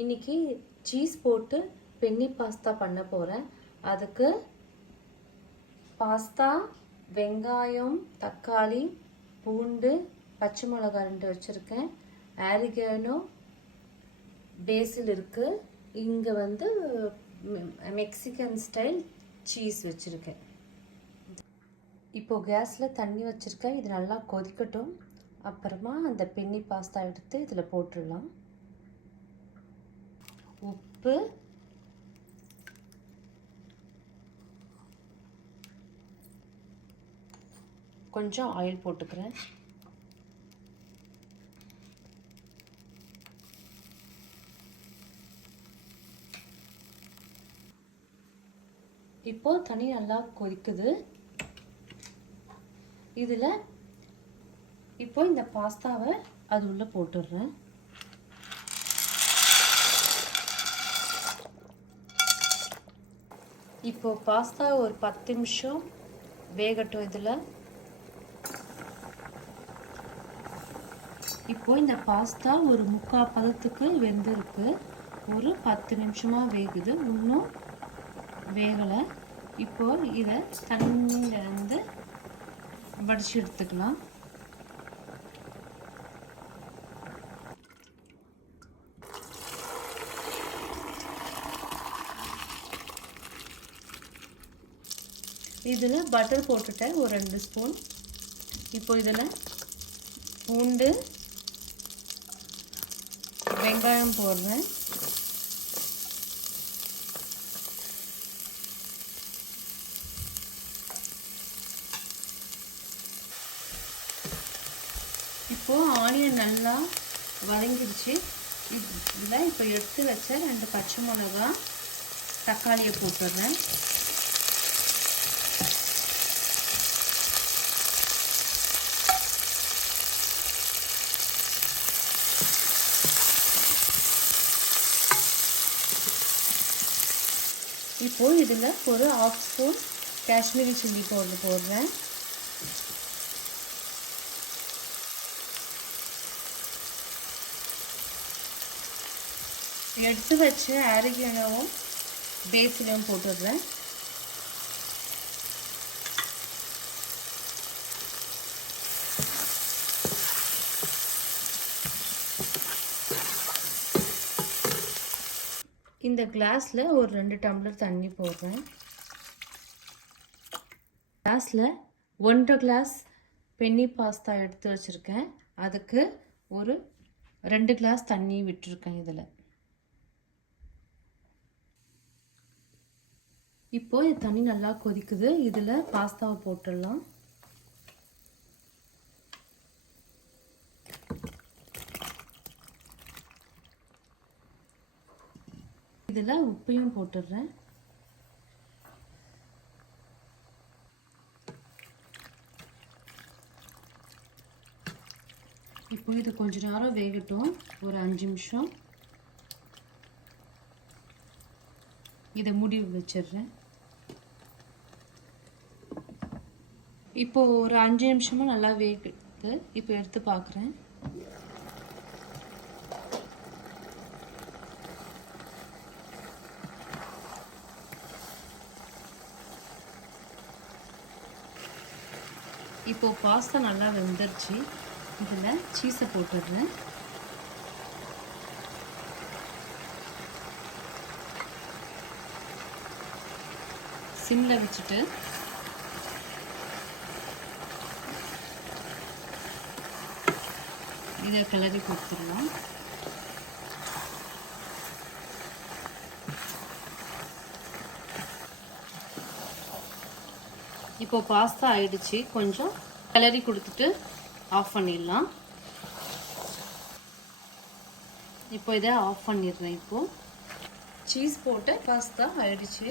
இன்னைக்கு சீஸ் போட்டு Penney pasta பண்ண போகிறேன். அதுக்கு பாஸ்தா, வெங்காயம், தக்காளி, பூண்டு, பச்சை மிளகாய் 2 வச்சுருக்கேன். ஆரிகானோ, பேசில் இருக்குது. இங்கே வந்து மெக்சிகன் ஸ்டைல் சீஸ் வச்சுருக்கேன். இப்போது கேஸில் தண்ணி வச்சுருக்கேன். இது நல்லா கொதிக்கட்டும். அப்புறமா அந்த பென்னி பாஸ்தா எடுத்து இதில் போட்டுடலாம். உப்பு, கொஞ்சம் ஆயில் போட்டுக்கிறேன். இப்போ தண்ணி நல்லா கொதிக்குது. இதில் இப்போ இந்த பாஸ்தாவை அது உள்ள போட்டுடுறேன். இப்போ பாஸ்தா ஒரு 10 நிமிஷம் வேகட்டும். இதில் இப்போ இந்த பாஸ்தா ஒரு 3/4 பதத்துக்கு வெந்திருக்கு. ஒரு 10 நிமிஷமாக வேகுது, இன்னும் வேகலை. இப்போ இதை தண்ணியிலேருந்து வடித்து எடுத்துக்கலாம். இதில் பட்டர் போட்டுட்டேன் ஒரு 2 ஸ்பூன். இப்போ இதில் பூண்டு, வெங்காயம் போடுறேன். இப்போது ஆனியன் நல்லா வதங்கிடுச்சு. இதில் இப்போ எடுத்து வச்ச 2 பச்சை மிளகா, தக்காளியை போட்டுடுறேன். இப்போது இதில் ஒரு 1/2 ஸ்பூன் காஷ்மீரி சில்லி பவுடர் போடுறேன். எடுத்து வச்சு ஆரிகானோவும் பேசிலும் போட்டுடுறேன். இந்த கிளாஸில் ஒரு 2 டம்ளர் தண்ணி போடுறேன். கிளாஸில் 1/2 கிளாஸ் பென்னி பாஸ்தா எடுத்து வச்சுருக்கேன். அதுக்கு ஒரு 2 கிளாஸ் தண்ணி விட்டுருக்கேன். இதில் இப்போது தண்ணி நல்லா கொதிக்குது. இதில் பாஸ்தாவை போட்டுடலாம். இதில் உப்பையும் போட்டுடுறேன். இப்போ இது கொஞ்ச நேரம் வேகட்டும், ஒரு 5 நிமிஷம். இதை மூடி வச்சிடுறேன். இப்போ ஒரு 5 நிமிஷமாக நல்லா வேகுது. இப்போ எடுத்து பார்க்குறேன். இப்போ பாஸ்தா நல்லா வெந்துருச்சு. இதில் சீஸை போட்டுடுறேன். சிம்மில் வச்சுட்டு இதை கிளறி கொடுத்துடலாம். இப்போ பாஸ்தா ஆயிடுச்சு. கொஞ்சம் கிளறி கொடுத்துட்டு ஆஃப் பண்ணிடலாம். இப்போ இதை ஆஃப் பண்ணிடுறேன். இப்போது சீஸ் போட்ட பாஸ்தா ஆயிடுச்சு.